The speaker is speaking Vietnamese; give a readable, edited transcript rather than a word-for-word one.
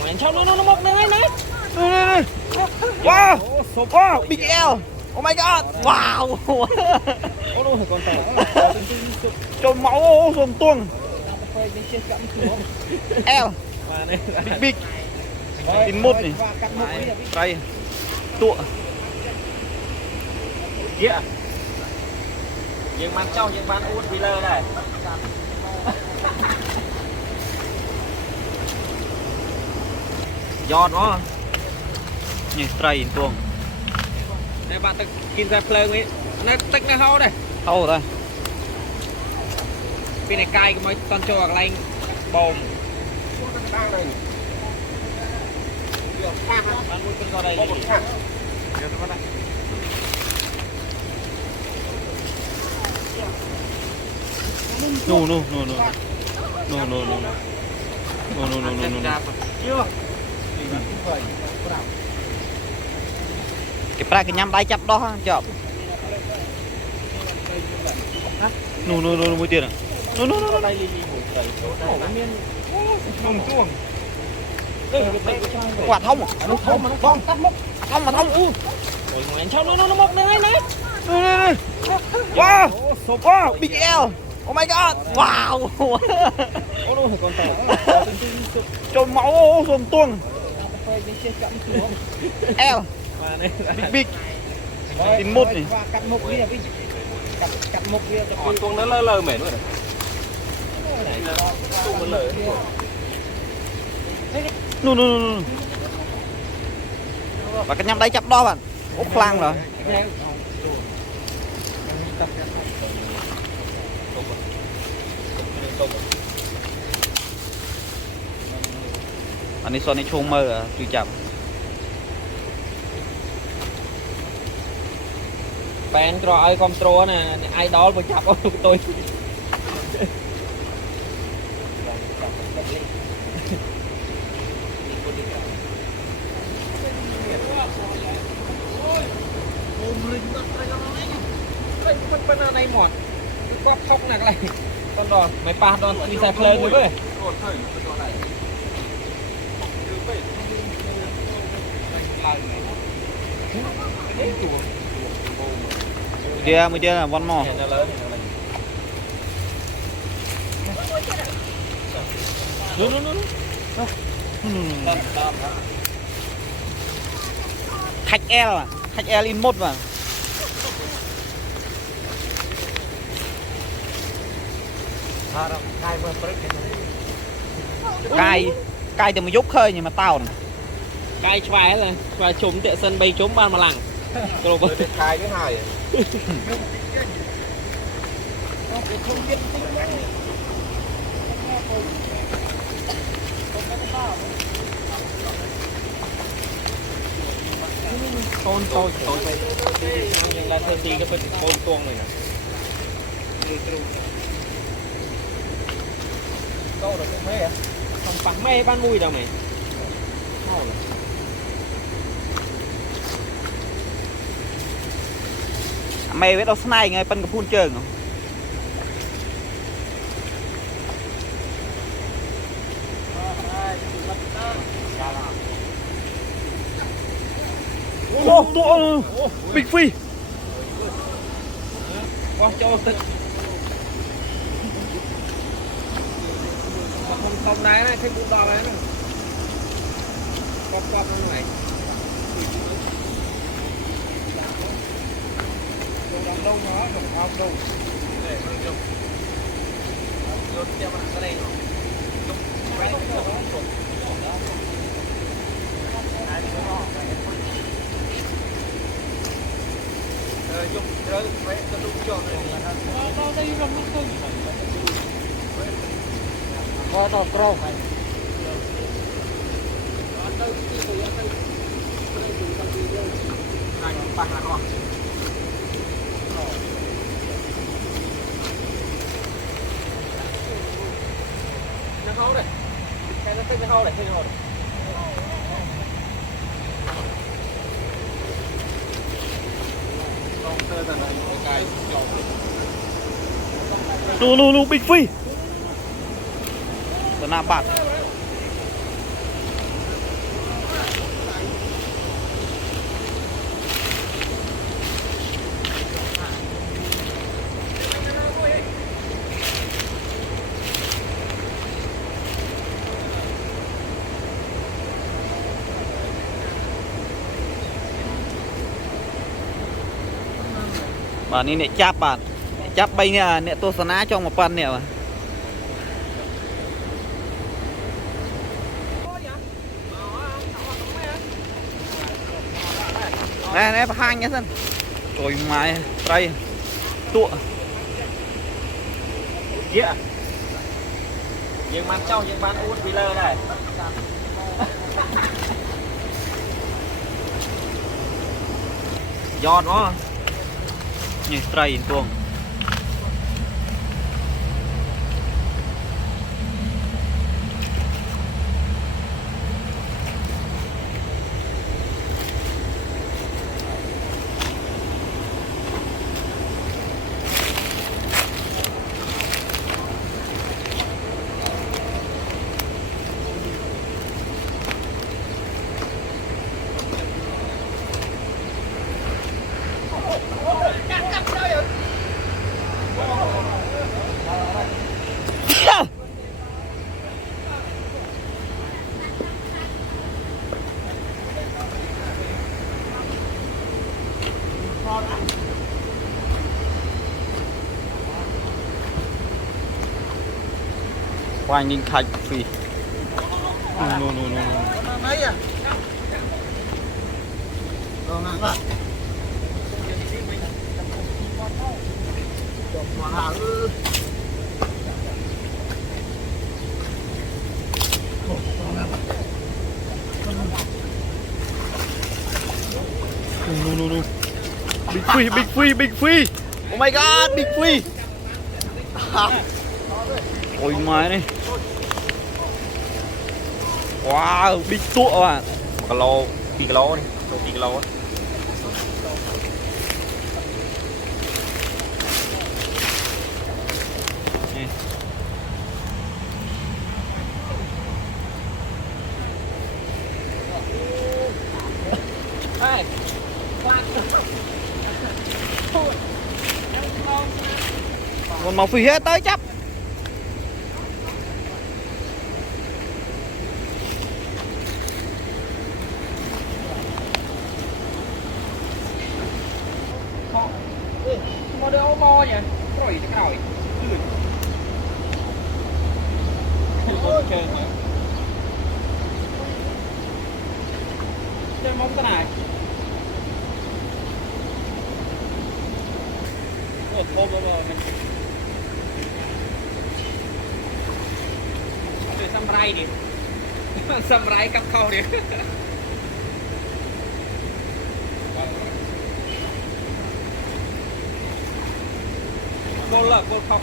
Ngoan sao nó mọc này này. Wow, wow, big L. Oh my god, wow. Con tàu. Trộn máu ruộng tuông. L. Big. In một này. Đây. Tụa. Dạ. Nhưng mang trong những bán út đi lơ này. Giọt đó. Nhìn tray in tuông. Đây bạn tự kinh ra plơ ấy. Nó tích nó hâu đây. Hâu đây. Vì này cay mới toàn cho vào lạnh bồm. Bạn muốn con đây. No. Cái pra cái nhắm đáy chắp đó chọc. No mũi tiền à. No. Đây lì hủ tẩy. Mông chuông. Quả thông à? Thông cắt mốc. Thông mà thông u. Ngoan sao nó mọc này này. Wow, wow, big L. Oh my god, wow. Con tàu. Trộn máu ruộng tuông. L. Big. In một này. Cắt mốc kia với cắt mốc kia. Tuông nó lơ mệt nữa. Tuông nó lơ. No. Và cái nhắm đáy chắp đó bạn. Úp lang rồi. Anh đi xoay này chung mơ à, tùy chậm. Bạn rồi ai control nè, idol vừa chập của tôi. Bên này mọt, quắp khóc nè cái này. Con đòn, mày pa đòn đi xài plơ rồi với. Mới chưa là one more. Thạch L à? Thạch L in một mà. Cay thì mà dốc khơi nhưng mà tao này. Cay xoài là xoài trúng tiện sân bay trúng ban mà lằng. Rồi Cay cái hai. Con tôi nhưng là thơ tí cái phần con tuông này nè. Câu được cái mê à? Không phẳng mê ban mùi đâu này. Mày biết đâu này ngay phân cái phun trường không? Ô, tụa Big Phi. Con cho tự. Không đáy này, thêm bụng đỏ này nè. Quắp nó này. Đâu nó, không đâu. Để con dùng. Vô cho bạn ra đây rồi. Dùng rơi cái đúng cho này. Đó đây là mất thôi. Có đó pro phải. Nó hao đây. Cái nó tích nó hao đây, cái hao đây. No, Big Phi. Tao nạp bạc. bạn này chắp bạn chắp bay nè tô sná trong một phần nè mà nè nè hai nhá dân rồi mày đây tụa yeah. Nhưng bán trong nhưng bán út lơ này giọt đó như tray tuồng qua nhìn khách phi no. mấy à no. Big free. Oh my god, big free. Ôi mày này. Wow, big tụa à. 1 kg 2 kg này, 2 kg á. Hey. Còn màu phi hết tới chấp. Mà đưa ô bo vậy, rồi cái rồi. Chơi mà. Chơi mong cái này. Ôm mình. Chơi samurai đi. Samurai cắm khâu đi. Cô là cô không.